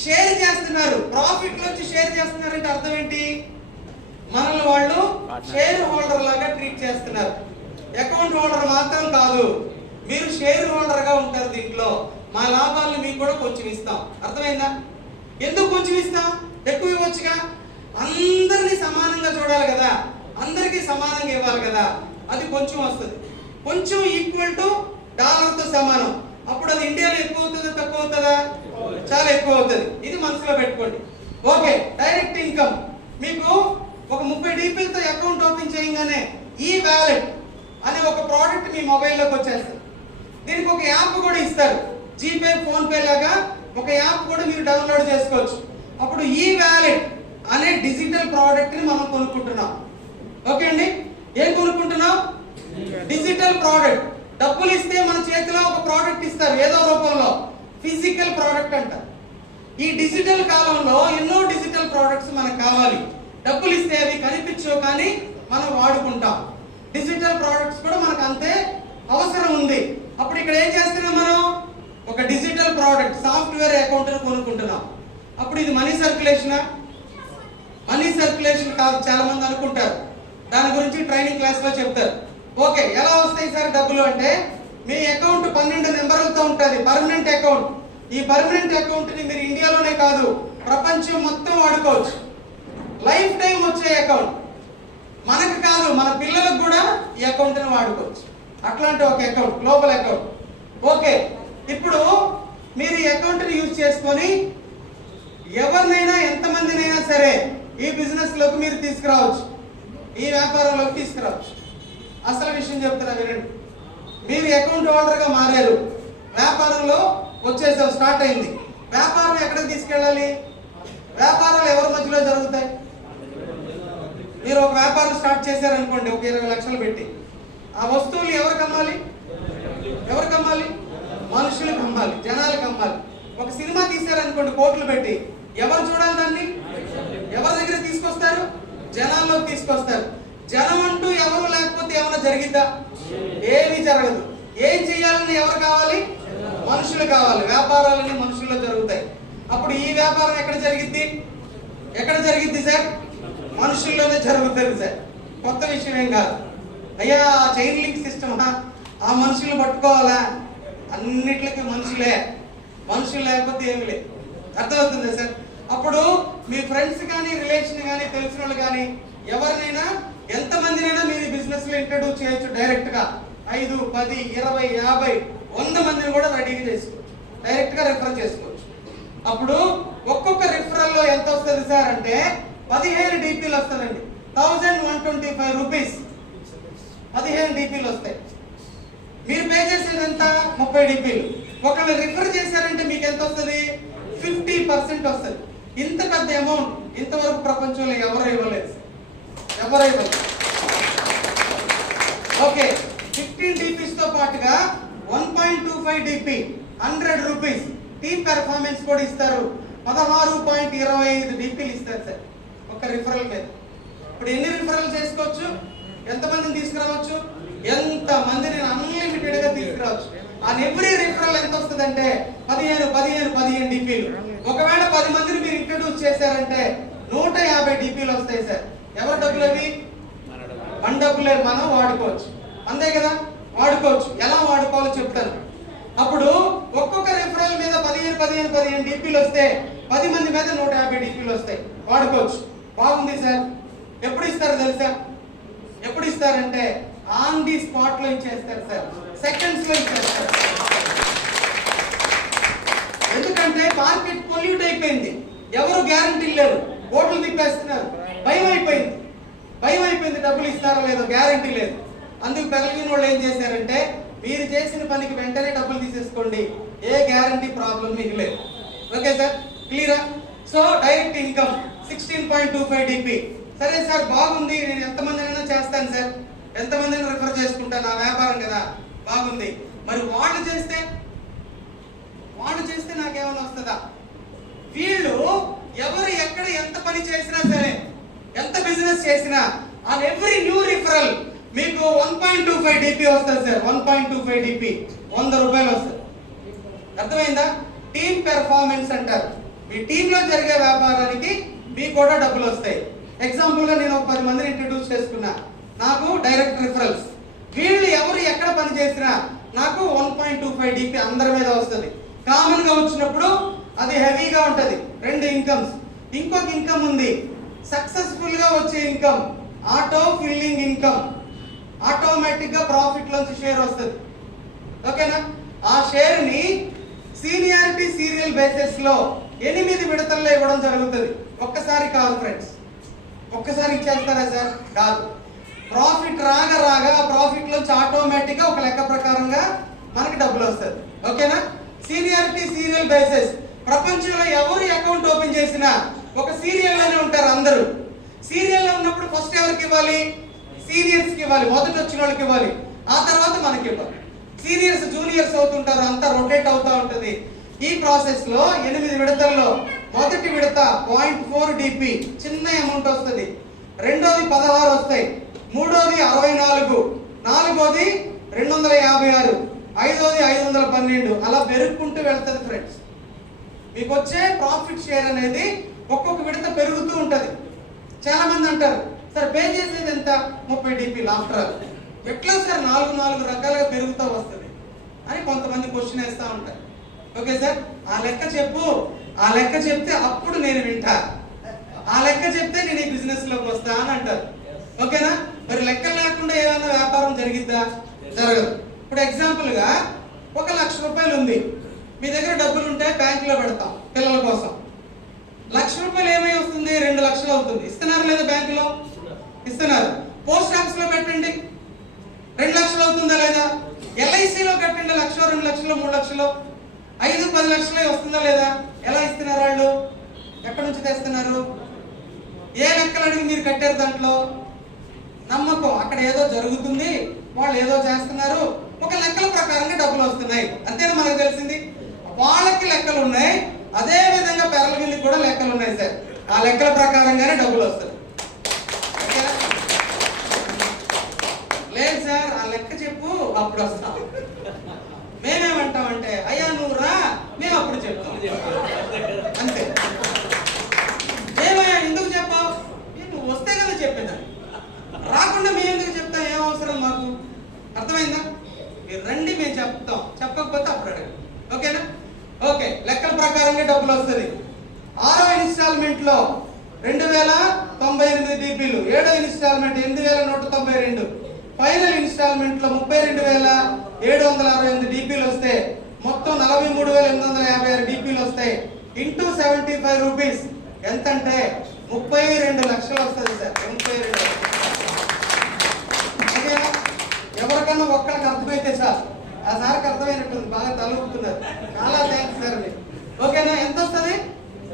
షేర్ చేస్తున్నారు, ప్రాఫిట్ నుంచి షేర్ చేస్తున్నారు అంటే అర్థం ఏంటి? మనల్ని వాళ్ళు షేర్ హోల్డర్ లాగా ట్రీట్ చేస్తున్నారు. అకౌంట్ హోల్డర్ మాత్రం కాదు, మీరు షేర్ హోల్డర్ గా ఉంటారు దీంట్లో. మా లాభాలను మీకు కూడా కొంచెం ఇస్తాం. అర్థమైందా? ఎందుకు కొంచెం ఇస్తాం? ఎక్కువ ఇవ్వచ్చుగా. అందరినీ సమానంగా చూడాలి కదా, అందరికీ సమానంగా ఇవ్వాలి కదా, అది కొంచెం వస్తుంది. కొంచెం ఈక్వల్ టు డాలర్ తో సమానం. అప్పుడు అది ఇండియాలో ఎక్కువ అవుతుందా, తక్కువ అవుతుందా? చాలా ఎక్కువ అవుతుంది. ఇది మనసులో పెట్టుకోండి. ఓకే, డైరెక్ట్ ఇన్కమ్ మీకు ఒక 30 డిపిలతో అకౌంట్ ఓపెన్ చేయగానే ఈ వాలెట్ అనే ఒక ప్రోడక్ట్ మీ మొబైల్లోకి వచ్చేస్తుంది. దీనికి ఒక యాప్ కూడా ఇస్తారు, జీపే, ఫోన్ పే లాగా ఒక యాప్ కూడా మీరు డౌన్లోడ్ చేసుకోవచ్చు. అప్పుడు ఈ వాలెట్ అనే డిజిటల్ ప్రోడక్ట్ ని మనం కొనుక్కుంటున్నాం. ఓకే అండి, ఏం కొనుక్కుంటున్నాం? Digital product. డబ్బులు ఇస్తే మన చేతిలో ఒక ప్రోడక్ట్ ఇస్తారు ఏదో రూపంలో, ఫిజికల్ ప్రోడక్ట్ అంటారు. ఈ డిజిటల్ కాలంలో ఎన్నో డిజిటల్ ప్రోడక్ట్స్ మనకు కావాలి. డబ్బులు ఇస్తే అవి కనిపించవు కానీ మనం వాడుకుంటాం. డిజిటల్ ప్రోడక్ట్స్ కూడా మనకు అంతే అవసరం ఉంది. అప్పుడు ఇక్కడ ఏం చేస్తున్నాం మనం? ఒక డిజిటల్ ప్రోడక్ట్ సాఫ్ట్వేర్ అకౌంట్ కొనుక్కుంటున్నాం. అప్పుడు ఇది మనీ సర్క్యులేషనా? మనీ సర్క్యులేషన్ కాదు, చాలా మంది అనుకుంటారు. దాని గురించి ట్రైనింగ్ క్లాస్ లో చెప్తారు. ఓకే, ఎలా వస్తాయి సార్ డబ్బులు అంటే, మీ అకౌంట్ 12 నెంబర్లతో ఉంటుంది, పర్మనెంట్ అకౌంట్. ఈ పర్మనెంట్ అకౌంట్ ని మీరు ఇండియాలోనే కాదు ప్రపంచం మొత్తం వాడుకోవచ్చు. లైఫ్ టైం వచ్చే అకౌంట్. మనకు కాదు, మన పిల్లలకు కూడా ఈ అకౌంట్ ని వాడుకోవచ్చు. అట్లాంటి ఒక అకౌంట్, గ్లోబల్ అకౌంట్. ఓకే, ఇప్పుడు మీరు ఈ అకౌంట్ ని యూజ్ చేసుకొని ఎవరినైనా ఎంతమందినైనా సరే ఈ బిజినెస్ లోకి మీరు తీసుకురావచ్చు, ఈ వ్యాపారంలోకి తీసుకురావచ్చు. అసలు విషయం చెప్తున్నా వినండి. మీరు అకౌంట్ హోల్డర్ గా మారారు, వ్యాపారంలో వచ్చేసాం, స్టార్ట్ అయింది. వ్యాపారం ఎక్కడికి తీసుకెళ్ళాలి? వ్యాపారాలు ఎవరి మధ్యలో జరుగుతాయి? మీరు ఒక వ్యాపారం స్టార్ట్ చేశారనుకోండి, ఒక 20 లక్షలు పెట్టి, ఆ వస్తువులు ఎవరికి అమ్మాలి? ఎవరికి అమ్మాలి? మనుషులకు అమ్మాలి, జనాలకు అమ్మాలి. ఒక సినిమా తీశారనుకోండి కోట్లు పెట్టి, ఎవరు చూడాలి దాన్ని? ఎవరి దగ్గర తీసుకొస్తారు? జనాల్లోకి తీసుకొస్తారు. జనం అంటూ ఎవరు లేకపోతే ఏమైనా జరిగిద్దా? ఏమీ జరగదు. ఏం చేయాలని ఎవరు కావాలి? మనుషులు కావాలి. వ్యాపారాలన్నీ మనుషుల్లో జరుగుతాయి. అప్పుడు ఈ వ్యాపారం ఎక్కడ జరిగిద్ది? ఎక్కడ జరిగిద్ది సార్? మనుషుల్లోనే జరుగుతుంది సార్. కొత్త విషయం ఏం కాదు. అయ్యా చైన్ లింక్ సిస్టమ్, ఆ మనుషులు పట్టుకోవాలా? అన్నిట్లకి మనుషులే, మనుషులు లేకపోతే ఏమి లేదు. అర్థమవుతుందా సార్? అప్పుడు మీ ఫ్రెండ్స్ కానీ, రిలేషన్ కానీ, తెలిసిన వాళ్ళు కానీ ఎవరినైనా, ఎంతమందినైనా మీరు బిజినెస్ లో ఇంట్రడ్యూస్ చేయొచ్చు డైరెక్ట్ గా. 5, 10, 20, 50, 100 మందిని కూడా రెడీగా చేసుకోవచ్చు, డైరెక్ట్ గా రిఫర్ చేసుకోవచ్చు. అప్పుడు ఒక్కొక్క రిఫరల్ లో ఎంత వస్తుంది సార్ అంటే 15 DPలు వస్తుందండి. 1125 రూపీస్ 15 DPలు వస్తాయి. మీరు పే చేసేది ఎంత? 30 DPలు. ఒకళ్ళు రిఫర్ చేశారంటే మీకు ఎంత వస్తుంది? 50% వస్తుంది. ఇంత పెద్ద అమౌంట్ ఇంతవరకు ప్రపంచంలో ఎవరు ఇవ్వలేదు, ఎవరు ఇవ్వలేదు. ఓకే, 15 DPs తో పాటుగా 1.25 DP 100 రూపీస్ టీమ్ పెర్ఫార్మెన్స్ కూడా ఇస్తారు. 16.25 DPలు ఇస్తారు సార్ ఒక రిఫరల్ మీద. ఇప్పుడు ఎన్ని రిఫరల్ చేసుకోవచ్చు? ఎంతమందిని తీసుకురావచ్చు? ఎంత మందిని అన్లిమిటెడ్ గా తీసుకురావచ్చు. ఆన్ ఎవ్రీ రిఫరల్ ఎంత వస్తుంది అంటే 15 DPలు. ఒకవేళ 10 మందిని మీరు ఇంట్రడ్యూస్ చేశారంటే 150 DPలు వస్తాయి సార్. ఎవరి డబ్బులు అవి? మన డబ్బులే, మనం వాడుకోవచ్చు. అంతే కదా, వాడుకోవచ్చు. ఎలా వాడుకోవాలో చెప్తాను. అప్పుడు ఒక్కొక్క రిఫరల్ మీద 15 DPలు వస్తే 10 మంది మీద 150 DPలు వస్తాయి, వాడుకోవచ్చు. బాగుంది సార్. ఎప్పుడు ఇస్తారు తెలుసా? ఎప్పుడు ఇస్తారంటే ఆన్ ది స్పాట్ లో ఇచ్చేస్తారు సార్, సెకండ్స్ లో ఇచ్చేస్తారు. ఎందుకంటే మార్కెట్ పొల్యూట్ అయిపోయింది, ఎవరు గ్యారంటీ లేరు, ఓట్లు తిప్పేస్తున్నారు, భయం అయిపోయింది, డబ్బులు ఇస్తారో లేదో గ్యారంటీ లేదు. అందుకు పెరిగిన వాళ్ళు ఏం చేశారంటే, మీరు చేసిన పనికి వెంటనే డబ్బులు తీసేసుకోండి, ఏ గ్యారంటీ ప్రాబ్లం మీకు లేదు. ఓకే సార్, క్లియరా? So direct income 16.25 DP. సరే సార్, బాగుంది, నేను ఎంతమందినైనా చేస్తాను సార్, ఎంతమందిని రిఫర్ చేసుకుంటాను, నా వ్యాపారం కదా, బాగుంది. మరి వాళ్ళు చేస్తే నాకేమైనా వస్తుందా? వీళ్ళు ఎవరు ఎక్కడ ఎంత పని చేసినా సరే, ఎంత బిజినెస్ చేసినా, ఆన్ ఎవ్రీ న్యూ రిఫరల్ మీకు 1.25 DP వస్తుంది సార్. 1.25 DP 100 రూపాయలు వస్తుంది. అర్థమైందా? టీమ్ పెర్ఫార్మెన్స్ అంటారు. మీ టీంలో జరిగే వ్యాపారానికి మీకు కూడా డబ్బులు వస్తాయి. ఎగ్జాంపుల్ గా నేను ఒక 10 మందిని ఇంట్రడ్యూస్ చేసుకున్నా, నాకు డైరెక్ట్ రిఫరల్స్. వీళ్ళు ఎవరు ఎక్కడ పని చేసినా నాకు 1.25 DP అందరి మీద వస్తుంది. కామన్ గా వచ్చినప్పుడు అది హెవీగా ఉంటది. 2 ఇన్కమ్స్. ఇంకొక ఇన్కమ్ ఉంది, సక్సెస్ఫుల్ గా వచ్చే income, auto filling income. Automatic గా ప్రాఫిట్ లోంచి షేర్ వస్తుంది. ఓకేనా? ఆ షేర్ ని సీనియారిటీ సీరియల్ బేసిస్ లో 8 విడతల్లో ఇవ్వడం జరుగుతుంది. ఒక్కసారి కాదు ఫ్రెండ్స్, ఒక్కసారి ఇచ్చేస్తారా సార్? కాదు. ప్రాఫిట్ రాగా ఆ ప్రాఫిట్ లోంచి ఆటోమేటిక్ గా ఒక లెక్క ప్రకారంగా మనకి డబ్బులు వస్తుంది. ఓకేనా? Seniority serial basis. ప్రపంచంలో ఎవరు అకౌంట్ ఓపెన్ చేసినా ఒక సీరియల్లోనే ఉంటారు అందరూ. సీరియల్లో ఉన్నప్పుడు ఫస్ట్ ఎవరికి ఇవ్వాలి? సీనియర్స్కి ఇవ్వాలి, మొదటి వచ్చిన వాళ్ళకి ఇవ్వాలి, ఆ తర్వాత మనకి ఇవ్వాలి. సీనియర్స్ జూనియర్స్ అవుతుంటారు, అంతా రొటేట్ అవుతూ ఉంటుంది. ఈ ప్రాసెస్ లో 8 విడతల్లో మొదటి విడత 0.4 DP చిన్న అమౌంట్ వస్తుంది, రెండోది 16 వస్తాయి, మూడోది 64, నాలుగోది 256, ఐదోది 512, అలా పెరుగుకుంటూ వెళ్తుంది ఫ్రెండ్స్. మీకు వచ్చే ప్రాఫిట్ షేర్ అనేది ఒక్కొక్క విడత పెరుగుతూ ఉంటది. చాలా మంది అంటారు, సార్ పే చేసేది ఎంత? 30 DP లాఫ్టర్ ఎట్లా సార్ 4 రకాలుగా పెరుగుతూ వస్తుంది అని కొంతమంది క్వశ్చన్ వేస్తూ ఉంటారు. ఓకే సార్, ఆ లెక్క చెప్పు, ఆ లెక్క చెప్తే అప్పుడు నేను వింటా, ఆ లెక్క చెప్తే నేను ఈ బిజినెస్ లోకి వస్తా అని అంటారు. ఓకేనా? మరి లెక్క లేకుండా ఏమైనా వ్యాపారం జరిగిద్దా? జరగదు. ఇప్పుడు ఎగ్జాంపుల్ గా 1 లక్ష రూపాయలు ఉంది మీ దగ్గర, డబ్బులు ఉంటే బ్యాంకులో పెడతాం పిల్లల కోసం. 1 లక్ష రూపాయలు ఏమై వస్తుంది? 2 లక్షలు అవుతుంది. ఇస్తున్నారు లేదా? బ్యాంకులో ఇస్తున్నారు. పోస్ట్ ఆఫీస్ లో పెట్టండి, 2 లక్షలు అవుతుందా లేదా? LICలో కట్టండి, 1 లక్ష, 2 లక్షలు, 3 లక్షలు, 5-10 లక్షలు వస్తుందా లేదా? ఎలా ఇస్తున్నారు వాళ్ళు? ఎక్కడి నుంచి తెస్తున్నారు? ఏ లెక్కలు అడిగి మీరు కట్టారు? దాంట్లో నమ్మకం, అక్కడ ఏదో జరుగుతుంది, వాళ్ళు ఏదో చేస్తున్నారు, ఒక లెక్కల ప్రకారంగా డబ్బులు వస్తున్నాయి, అంతేనా మనకు తెలిసింది. వాళ్ళకి లెక్కలు ఉన్నాయి, అదే విధంగా పెరల బిల్లుకి కూడా లెక్కలు ఉన్నాయి సార్. ఆ లెక్కల ప్రకారంగానే డబ్బులు వస్తాయి. లేదు సార్ ఆ లెక్క చెప్పు అప్పుడు వస్తాం. మేమేమంటామంటే అయ్యా నువ్వు రా, మేము అప్పుడు చెప్తాం, అంతే. ఏమయ్యా ఎందుకు చెప్పావు? నువ్వు వస్తే కదా చెప్పేదాన్ని, రాకుండా మేము ఎందుకు చెప్తాం? ఏం అవసరం మాకు? అర్థమైందా? మీరు రండి, మేము చెప్తాం, చెప్పకపోతే అప్పుడు అడగండి. ఓకేనా? ఓకే, లెక్కల ప్రకారంగా డబ్బులు వస్తుంది. 6వ ఇన్స్టాల్మెంట్ లో 2098 DPలు, 7వ ఇన్స్టాల్మెంట్ 8192, ఫైనల్ ఇన్స్టాల్మెంట్ లో 32,768 DPలు వస్తే మొత్తం 43,856 DPలు వస్తాయి. ఇంటూ 75 రూపీస్ ఎంత అంటే 32 లక్షలు వస్తుంది సార్. 32 లక్షలు. ఎవరికన్నా ఒక్కడికి అర్థమైతే సార్, ఆ సార్కి అర్థమైనట్టుంది, బాగా తలూపుతున్నారు. చాలా థ్యాంక్స్ సార్. ఓకేనా? ఎంత వస్తుంది?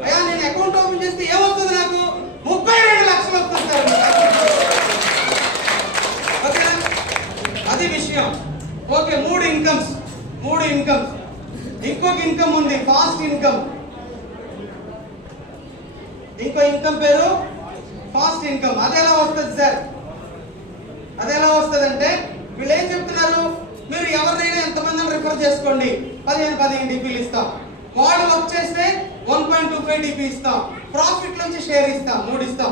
అయ్యా నేను అకౌంట్ ఓపెన్ చేస్తే ఏమవుతుంది? నాకు 32 లక్షలు వస్తుంది సార్. ఓకేనా? అది విషయం. Okay, 3 incomes. ఇంకొక ఇన్కమ్ ఉంది, ఫాస్ట్ ఇన్కమ్. ఇంకో ఇన్కమ్ పేరు ఫాస్ట్ ఇన్కమ్. అది ఎలా వస్తుంది సార్? అది ఎలా వస్తుంది అంటే వీళ్ళు ఏం చెప్తున్నారు, మీరు ఎవరినైనా ఎంతమందిని రిఫర్ చేసుకోండి, 15 DPలు ఇస్తాం. వాడు వర్క్ చేస్తే 1.25 DP ఇస్తాం. ప్రాఫిట్ నుంచి షేర్ ఇస్తాం, 3 ఇస్తాం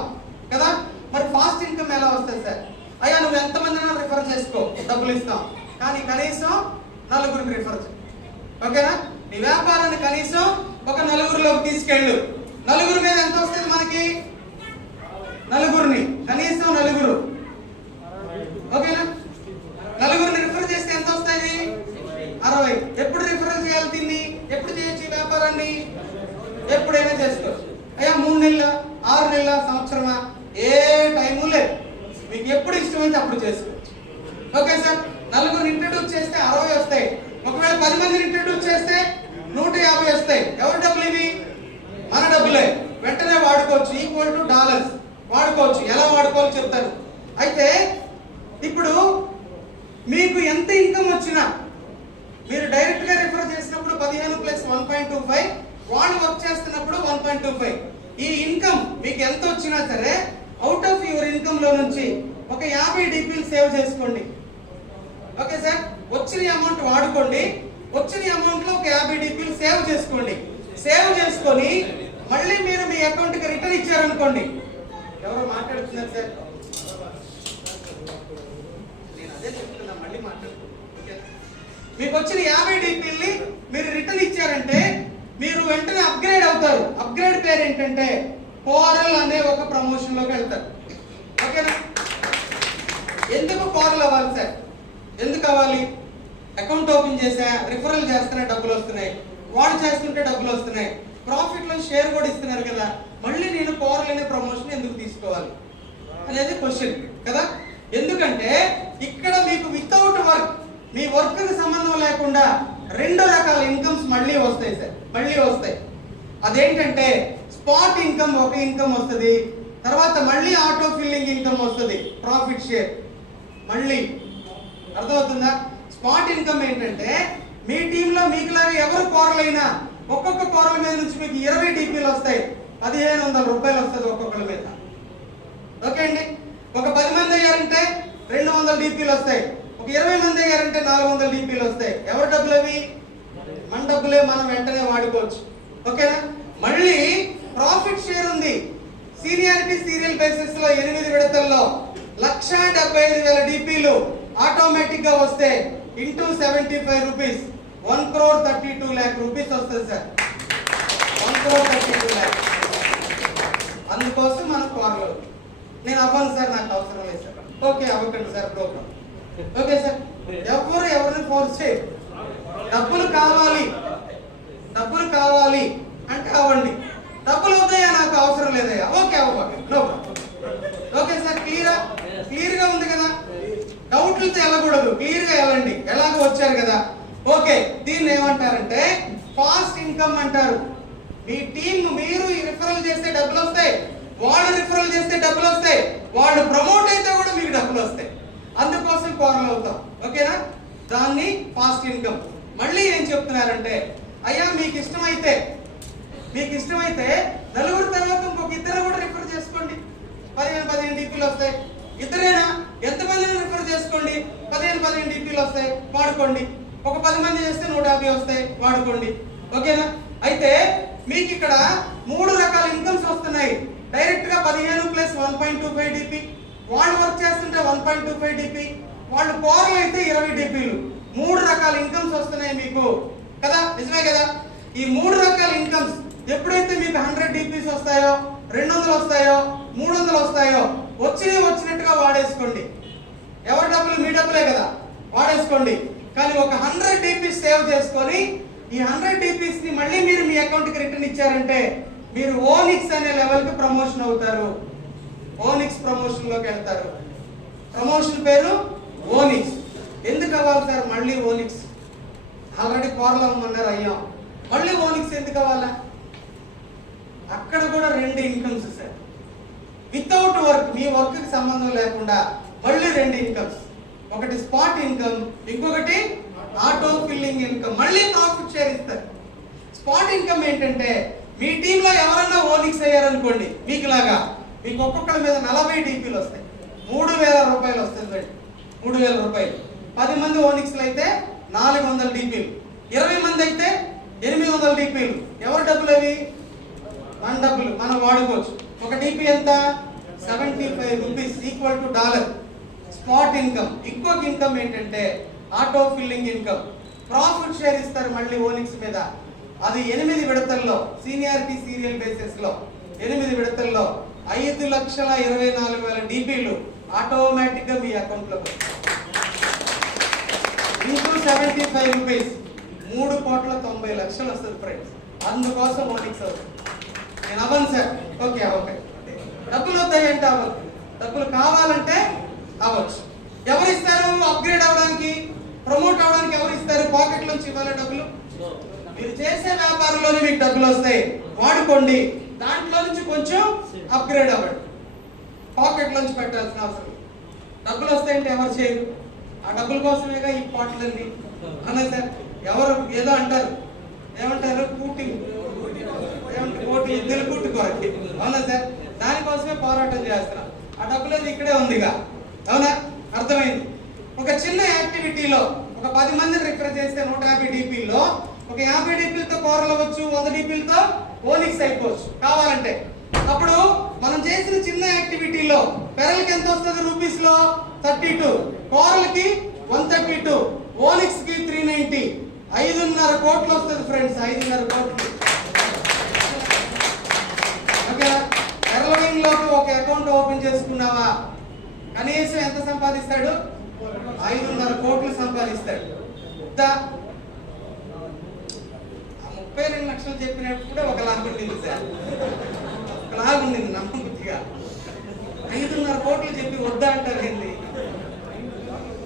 కదా. మరి ఫాస్ట్ ఇన్కమ్ ఎలా వస్తుంది సార్? అయ్యా నువ్వు ఎంతమందినైనా రిఫర్ చేసుకో, డబ్బులు ఇస్తాం, కానీ కనీసం 4 రిఫర్ చేయి. ఓకేనా? నీ వ్యాపారాన్ని కనీసం ఒక 4లోకి తీసుకెళ్ళు. 4 మీద ఎంత వస్తుంది మనకి? 4, కనీసం 4. ఓకేనా? 4 రిఫర్ చేస్తే ఎంత వస్తుంది? 60. ఎప్పుడు రిఫర్ చేయాలి దీన్ని? ఎప్పుడు చేయొచ్చు ఈ వ్యాపారాన్ని? ఎప్పుడైనా చేసుకోవచ్చు. అయ్యా 3 నెలల, 6 నెలల, సంవత్సరమా? ఏ టైము లేదు, మీకు ఎప్పుడు ఇష్టమైతే అప్పుడు చేసుకోవచ్చు. ఓకే సార్, 4 ఇంట్రడ్యూస్ చేస్తే 60 వస్తాయి. ఒకవేళ 10 మందిని ఇంట్రడ్యూస్ చేస్తే 150 వస్తాయి. ఎవరి డబ్బులు ఇవి? మన డబ్బులే. వెంటనే వాడుకోవచ్చు. $, వాడుకోవచ్చు. ఎలా వాడుకోవాలో చెప్తాను. అయితే ఇప్పుడు మీకు ఎంత ఇన్కమ్ వచ్చినా మీరు డైరెక్ట్ గా రిఫర్ చేసినప్పుడు 15 + 1.25, వాళ్ళు వర్క్ చేస్తున్నప్పుడు 1.25. ఈ ఇన్కమ్ మీకు ఎంత వచ్చినా సరే అవుట్ ఆఫ్ యువర్ ఇన్కమ్ లో నుంచి ఒక 50 DPలు సేవ్ చేసుకోండి. ఓకే సార్, వచ్చిన అమౌంట్ వాడుకోండి. వచ్చిన అమౌంట్ లో ఒక 50 DPలు సేవ్ చేసుకోండి. సేవ్ చేసుకొని మళ్ళీ మీరు మీ అకౌంట్ కి రిటర్న్ ఇచ్చారనుకోండి. ఎవరో మాట్లాడుతున్నారు సార్, నేను అదే చెప్తున్నా, మళ్ళీ మాట్లాడుతున్నాను. మీకు వచ్చిన 50 DPల్ని మీరు రిటర్న్ ఇచ్చారంటే మీరు వెంటనే అప్గ్రేడ్ అవుతారు. అప్గ్రేడ్ పేరు ఏంటంటే కోరల్ అనే ఒక ప్రమోషన్ లోకి వెళ్తారు. ఓకేనా? ఎందుకు కోరల్ అవ్వాలి సార్? ఎందుకు అవ్వాలి? అకౌంట్ ఓపెన్ చేసా, రిఫరల్ చేస్తున్నా, డబ్బులు వస్తున్నాయి, వాడు చేస్తుంటే డబ్బులు వస్తున్నాయి, ప్రాఫిట్ లో షేర్ కూడా ఇస్తున్నారు కదా, మళ్ళీ నేను కోరల్ అనే ప్రమోషన్ ఎందుకు తీసుకోవాలి అనేది క్వశ్చన్ కదా. ఎందుకంటే ఇక్కడ మీకు వితౌట్ వర్క్, మీ వర్క్ కి సంబంధం లేకుండా 2 రకాల ఇన్కమ్స్ మళ్ళీ వస్తాయి సార్, మళ్ళీ వస్తాయి. అదేంటంటే స్పాట్ ఇన్కమ్ ఒక ఇన్కమ్ వస్తుంది, తర్వాత మళ్ళీ ఆటో ఫిల్లింగ్ ఇన్కమ్ వస్తుంది, ప్రాఫిట్ షేర్. మళ్ళీ అర్థమవుతుందా? స్పాట్ ఇన్కమ్ ఏంటంటే మీ టీంలో మీకులాగా ఎవరు కోరలైనా ఒక్కొక్క కోరల మీద నుంచి మీకు 20 DPలు వస్తాయి, 1500 రూపాయలు వస్తుంది ఒక్కొక్కరి మీద. ఓకే అండి. ఒక 10 మంది అయ్యారంటే 200 DPలు వస్తాయి, ఒక 20 మంది అయ్యారంటే 400 DPలు వస్తాయి. ఎవరి డబ్బులు అవి? మన డబ్బులే, మనం వెంటనే వాడుకోవచ్చు. ఓకేనా? మళ్ళీ ప్రాఫిట్ షేర్ ఉంది. సీనియారిటీ సీరియల్ బేసిస్ లో 8 విడతల్లో 1,75,000 DPలు ఆటోమేటిక్ గా వస్తే ఇంటూ 75 రూపీస్ 1,32 lakh రూపీస్ వస్తుంది సార్. 1,32 lakh. అందుకోసం మనకు కోరలేదు. నేను అవ్వను సార్, నాకు అవసరం లేదు సార్. ఓకే, అవ్వకండి సార్, ప్రోగ్రామ్. ఓకే సార్, ఎవరిని ఫోర్స్ చేయరు. డబ్బులు కావాలి అంటే అవ్వండి. డబ్బులు అవుతాయా, నాకు అవసరం లేదయ్యా, ఓకే అవ్వకండి, no problem. Okay sir, clear గా ఉంది కదా? డౌట్లతో వెళ్ళకూడదు, క్లియర్ గా వెళ్ళండి. ఎలాగో వచ్చారు కదా. ఓకే, దీన్ని ఏమంటారంటే ఫాస్ట్ ఇన్కమ్ అంటారు. మీ టీం మీరు రిఫరల్ చేస్తే డబ్బులు వస్తాయి, వాళ్ళు రిఫరల్ చేస్తే డబ్బులు వస్తాయి, వాళ్ళు ప్రమోట్ అయితే కూడా మీకు డబ్బులు వస్తాయి. అందుకోసం కోరలు అవుతాం. ఓకేనా? దాన్ని ఫాస్ట్ ఇన్కమ్. మళ్ళీ ఏం చెప్తున్నారంటే అయ్యా మీకు ఇష్టమైతే నలుగురు తర్వాత ఇంకొక ఇద్దరు కూడా రిఫర్ చేసుకోండి, 15 DPలు వస్తాయి. ఇద్దరేనా? ఎంతమందిని రిఫర్ చేసుకోండి, 15 DPలు వస్తాయి, వాడుకోండి. ఒక 10 మంది చేస్తే 150 వస్తాయి, వాడుకోండి. ఓకేనా? అయితే మీకు ఇక్కడ 3 రకాల ఇన్కమ్స్ వస్తున్నాయి. డైరెక్ట్ గా 15 ప్లస్ 1.25 DP, వాళ్ళు వర్క్ చేస్తుంటే 1.25 DP, వాళ్ళు కోరలు అయితే 20 DPలు. 3 రకాల ఇన్కమ్స్ వస్తున్నాయి మీకు కదా, నిజమే కదా? ఈ 3 రకాల ఇన్కమ్స్ ఎప్పుడైతే మీకు 100 DPs వస్తాయో, 200 వస్తాయో, 300 వస్తాయో, వచ్చినట్టుగా వాడేసుకోండి. ఎవరి డబ్బులు? మీ డబ్బులే కదా, వాడేసుకోండి. కానీ ఒక 100 DPs సేవ్ చేసుకొని ఈ 100 DPs ని మళ్ళీ మీరు మీ అకౌంట్ కి రిటర్న్ ఇచ్చారంటే మీరు ఓనిక్స్ అనే లెవెల్ కి ప్రమోషన్ అవుతారు. ఓనిక్స్ ప్రమోషన్ లోకి వెళ్తారు. ప్రమోషన్ పేరు ఓనిక్స్. ఎందుకు అవ్వాలి సార్ మళ్ళీ ఓనిక్స్? ఆల్రెడీ కోరలు అమ్మన్నారు, అయ్యాం. మళ్ళీ ఓనిక్స్ ఎందుకు అవ్వాలా? అక్కడ కూడా 2 ఇన్కమ్స్ సార్. వితౌట్ వర్క్, మీ వర్క్ కి సంబంధం లేకుండా మళ్ళీ 2 ఇన్కమ్స్. ఒకటి స్పాట్ ఇన్కమ్, ఇంకొకటి ఆటో ఫిల్లింగ్ ఇన్కమ్. మళ్ళీ ప్రాఫిట్ షేర్ ఇస్తారు. స్పాట్ ఇన్కమ్ ఏంటంటే మీ టీంలో ఎవరన్నా ఓనిక్స్ అయ్యారనుకోండి, మీకులాగా మీకు ఒక్కొక్కరి మీద 40 DPలు వస్తాయి, 3,000 రూపాయలు వస్తుంది. 3,000 రూపాయలు. 10 మంది ఓనిక్స్లు అయితే 400 DPలు, 20 మంది అయితే 800 DPలు. ఎవరి డబ్బులు అవి? మన డబ్బులు, మనం వాడుకోవచ్చు. ఒక DP ఎంత? 75 rupees equal to $1. Spot income. ఇంకొక ఇన్కమ్ ఏంటంటే auto filling income. Profit share ఇస్తారు మళ్ళీ ఓనిక్స్ మీద. అది 8 విడతల్లో, సీనియారిటీ సీరియల్ బేసిస్ లో 8 విడతల్లో 5,24,000 DPలు ఆటోమేటిక్ గా మీ అకౌంట్ లో ఇంటూ 75 రూపీస్ 3,90,00,000 వస్తుంది ఫ్రెండ్స్. అందుకోసం ఓనిక్స్ అవుతుంది. నేను అవ్వను సార్, ఓకే ఓకే. డబ్బులు వద్దాయంటే అవ్వదు, డబ్బులు కావాలంటే అవ్వచ్చు. ఎవరు ఇస్తారు? అప్గ్రేడ్ అవడానికి, ప్రమోట్ అవడానికి ఎవరు ఇస్తారు? పాకెట్ నుంచి ఇవ్వాలి డబ్బులు. మీరు చేసే వ్యాపారంలోనే మీకు డబ్బులు వస్తాయి, వాడుకోండి. దాంట్లో నుంచి కొంచెం అప్గ్రేడ్ అవ్వండి. పాకెట్ నుంచి పెట్టాల్సిన అవసరం. డబ్బులు వస్తాయంటే ఎవరు చేయరు. ఆ డబ్బుల కోసమేగా ఈ పాటలన్నీ అన్నా సార్. ఎవరు ఏదో అంటారు, ఏమంటారు? కూటి కోటి ఇద్దరు కూట్టుకోవాలి, అవునా సార్? దానికోసమే పోరాటం చేస్తున్నాం. ఆ డబ్బులు ఇక్కడే ఉందిగా, అవునా? అర్థమైంది. ఒక చిన్న యాక్టివిటీలో ఒక 10 మందిని రిఫర్ చేస్తే 150 DPల్లో ఒక 50 DPలతో కోరలు అవ్వచ్చు, 100 DPలతో ఓనిక్స్ అయిపోవచ్చు కావాలంటే. అప్పుడు మనం చేసిన చిన్న యాక్టివిటీలో పెరల్కి ఎంత వస్తుంది? రూపీస్ లో 32, కోరలకి 132, ఓనిక్స్ కి 390, 5.5 కోట్లు వస్తుంది ఫ్రెండ్స్. 5.5 కోట్లు. ఓకే, ఎర్లవింగ్ లోకి ఒక అకౌంట్ ఓపెన్ చేసుకున్నావా, కనీసం ఎంత సంపాదిస్తాడు? 5.5 కోట్లు సంపాదిస్తాడు. 32 లక్షలు చెప్పినప్పుడు కూడా ఒకలాగా ఉండింది సార్, ఒకలాగా ఉండింది నమ్మబుద్ధిగా. 5.5 కోట్లు చెప్పి వద్దా అంటారు ఏంటి?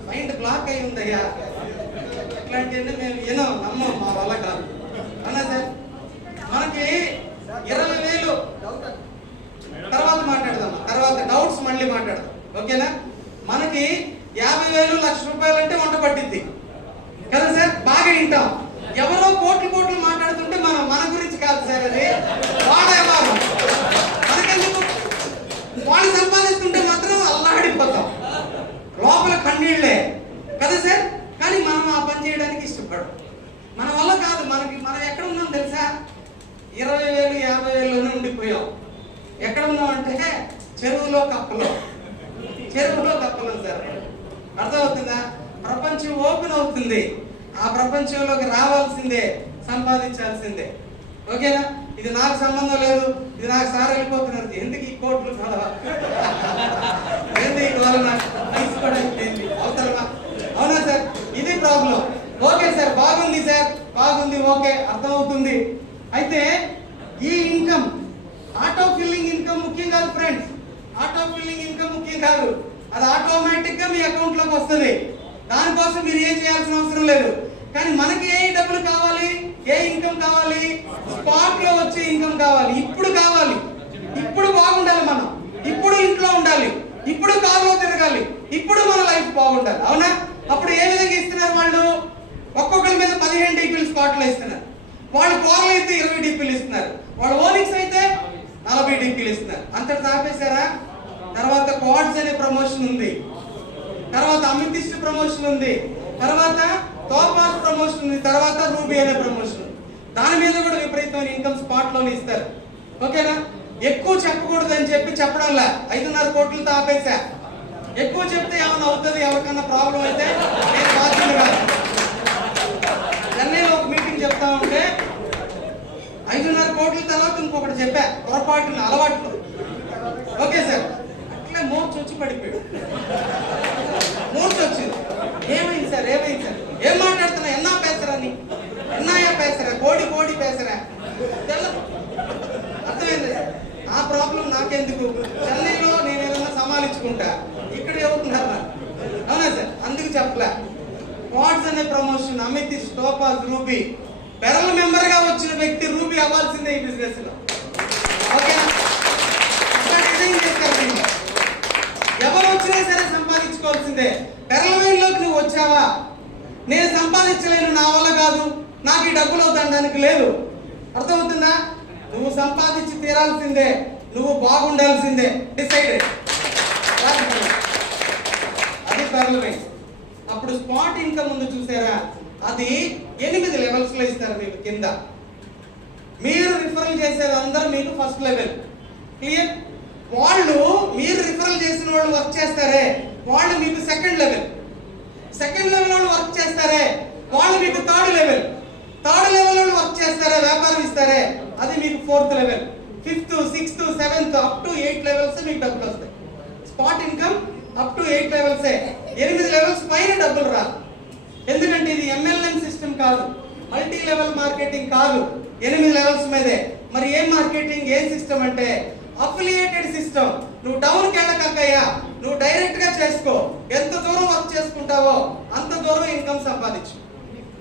మైండ్ బ్లాక్ అయి ఉందయ్యా. ఇట్లాంటివన్నీ మేము నమ్మం, మా వల్ల కాదు అన్నా సార్. మనకి 20,000 తర్వాత డౌట్స్ మళ్ళీ మాట్లాడదాం, ఓకేనా? మనకి 50,000 1,00,000 అంటే వంట పట్టిద్ది కదా సార్, బాగా వింటాం. ఎవరో కోట్లు మాట్లాడుతుంటే మన గురించి కాదు సార్, అది వాళ్ళ వ్యవహారం, మనకెందుకు? వాళ్ళు సంపాదిస్తుంటే మాత్రం అల్లాడిపోతాం, లోపల కన్నీళ్లే కదా సార్. కానీ మనం ఆ పని చేయడానికి ఇష్టపడం, మన వల్ల కాదు. మనం ఎక్కడ ఉన్నాం తెలుసా? 20,000 50,000లోనే ఉండిపోయాం. ఎక్కడ ఉన్నాం అంటే చెరువులో కప్పలు సార్. అర్థమవుతుందా? ప్రపంచం ఓపెన్ అవుతుంది, ఆ ప్రపంచంలోకి రావాల్సిందే, సంపాదించాల్సిందే, ఓకేనా? ఇది నాకు సంబంధం లేదు, ఇది నాకు సార్ వెళ్ళిపోతున్నారు, ఎందుకు ఈ కోట్లు కదా, ఎందుకు అవసరమా? అవునా సార్? ఇది ప్రాబ్లం. ఓకే సార్, బాగుంది సార్, బాగుంది, ఓకే, అర్థమవుతుంది. అయితే ఈ ఇన్కమ్, ఆటో ఫిల్లింగ్ ఇన్కమ్ ముఖ్యం కాదు ఫ్రెండ్స్, ఆటో ఫిల్లింగ్ ఇన్కమ్ ముఖ్యం కాదు. అది ఆటోమేటిక్ గా మీ అకౌంట్ లోకి వస్తుంది, దానికోసం మీరు ఏం చేయాల్సిన అవసరం లేదు. కానీ మనకి ఏ డబ్బులు కావాలి, ఏ ఇన్కమ్ కావాలి? స్పాట్ లో వచ్చే ఇన్కమ్ కావాలి, ఇప్పుడు కావాలి, ఇప్పుడు బాగుండాలి, మనం ఇప్పుడు ఇంట్లో ఉండాలి, ఇప్పుడు కారులో తిరగాలి, ఇప్పుడు మన లైఫ్ బాగుండాలి, అవునా? అప్పుడు ఏ విధంగా ఇస్తున్నారు వాళ్ళు? ఒక్కొక్కరి మీద 15 డీపీలు స్పాట్ లో ఇస్తున్నారు. వాళ్ళు కోర్లు అయితే 20 డీపీలు ఇస్తున్నారు, వాళ్ళు ఓనిక్స్ అయితే 40 డీపీలు ఇస్తున్నారు. అంతటి ఆపేశారా? తర్వాత క్వాడ్స్ అనే ప్రమోషన్ ఉంది, తర్వాత అమితిస్ట్ ప్రమోషన్ ఉంది, తర్వాత టోపాస్ ప్రమోషన్ ఉంది, తర్వాత రూబీ అనే ప్రమోషన్. దాని మీద కూడా విపరీతమైన ఇన్కమ్ స్పాట్ లోనే ఇస్తారు, ఓకేనా? ఎక్కువ చెప్పకూడదు అని చెప్పి చెప్పడంలా 5.5 కోట్లతో ఆపేశా. ఎక్కువ చెప్తే ఏమైనా అవుతుంది, ఎవరికన్నా ప్రాబ్లం అయితే నేను బాధ్యులు కాదు. చెన్నైలో ఒక మీటింగ్ చెప్తా ఉంటే 5.5 కోట్ల తర్వాత ఇంకొకటి చెప్పా, పొరపాటున అలవాట్లు, ఓకే సార్, అట్లే మోర్చి వచ్చి పడిపోయాడు, మోర్చి వచ్చింది. ఏమైంది సార్, ఏమైంది సార్, ఏం మాట్లాడుతున్నా, ఎన్నా పేసరా నీ, ఎన్నాయా పేసరా, కోడి పేసరా, అర్థమైంది? ఆ ప్రాబ్లం నాకెందుకు, చెన్నైలో నేను ఏదన్నా సమాలించుకుంటా, ఇక్కడ ఎవరున్నారా? అవునా సార్? అందుకు చెప్పలే. క్వాడ్స్ అనే promotion, amethyst, topaz, ruby, pearl member గా వచ్చిన వ్యక్తి రూబీ అవ్వాల్సిందే ఈ బిజినెస్ లో, ఓకేనా? డిజైన్ చేస్తారు, ఎవరు వచ్చినా సరే సంపాదించుకోవాల్సిందే. పెరల్ లోకి నువ్వు వచ్చావా, నేను సంపాదించలేను, నా వల్ల కాదు, నాకు ఈ డబ్బులు అవుతానికి లేదు, అర్థమవుతుందా? నువ్వు సంపాదించి తీరాల్సిందే, నువ్వు బాగుండాల్సిందే, డిసైడెడ్. అది పెరల్ వైన్. అప్పుడు స్పాట్ ఇన్కమ్ ఉంది చూసారా, అది 8 లెవెల్స్ లో ఇస్తారు మీకు. కింద మీరు రిఫరల్ చేసేది అందరూ మీకు ఫస్ట్ లెవెల్, క్లియర్? వాళ్ళు మీరు రిఫరల్ చేసిన వాళ్ళు వర్క్ చేస్తారే, వాళ్ళు మీకు సెకండ్ లెవెల్ వాళ్ళు వర్క్ చేస్తారే, వాళ్ళు మీకు థర్డ్ లెవెల్ వాళ్ళు వర్క్ చేస్తారే, వ్యాపారం ఇస్తారే, అది మీకు 4th level. 5th 6th 7th up to 8 levels మీకు డబ్బులు వస్తాయి. Spot income up to 8 లెవెల్సే, 8 levels పైన డబ్బులు రాదు. ఎందుకంటే ఇది MLM సిస్టమ్ కాదు, మల్టీ లెవెల్ మార్కెటింగ్ కాదు, 8 లెవెల్స్ మీదే. మరి ఏం మార్కెటింగ్, ఏం సిస్టమ్ అంటే అఫిలియేటెడ్ సిస్టమ్. నువ్వు డౌన్కి వెళ్ళకక్కయ్యా, నువ్వు డైరెక్ట్ గా చేసుకో, ఎంత దూరం వర్క్ చేసుకుంటావో అంత దూరం ఇన్కమ్ సంపాదించు,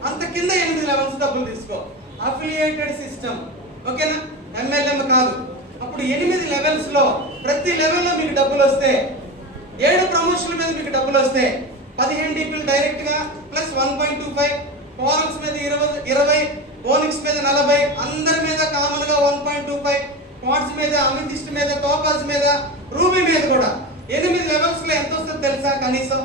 అంత కింద 8 లెవెల్స్ డబ్బులు తీసుకో. అఫిలియేటెడ్ సిస్టమ్, ఓకేనా? MLM కాదు. అప్పుడు 8 లెవెల్స్ లో ప్రతి లెవెల్ లో మీకు డబ్బులు వస్తే, 7 ప్రమోషన్ల మీద మీకు డబ్బులు వస్తే, 15 డీపీలు డైరెక్ట్ గా ప్లస్ 1.25, కోరల్స్ మీద 20, ఓనిక్స్ మీద 40, అందరి మీద కామన్ గా 1.25, క్వాడ్స్ మీద, అమితిస్ట్ మీద, టోపాస్ మీద, రూబీ మీద కూడా 8 లెవెల్స్ లో ఎంత వస్తుందో తెలుసా? కనీసం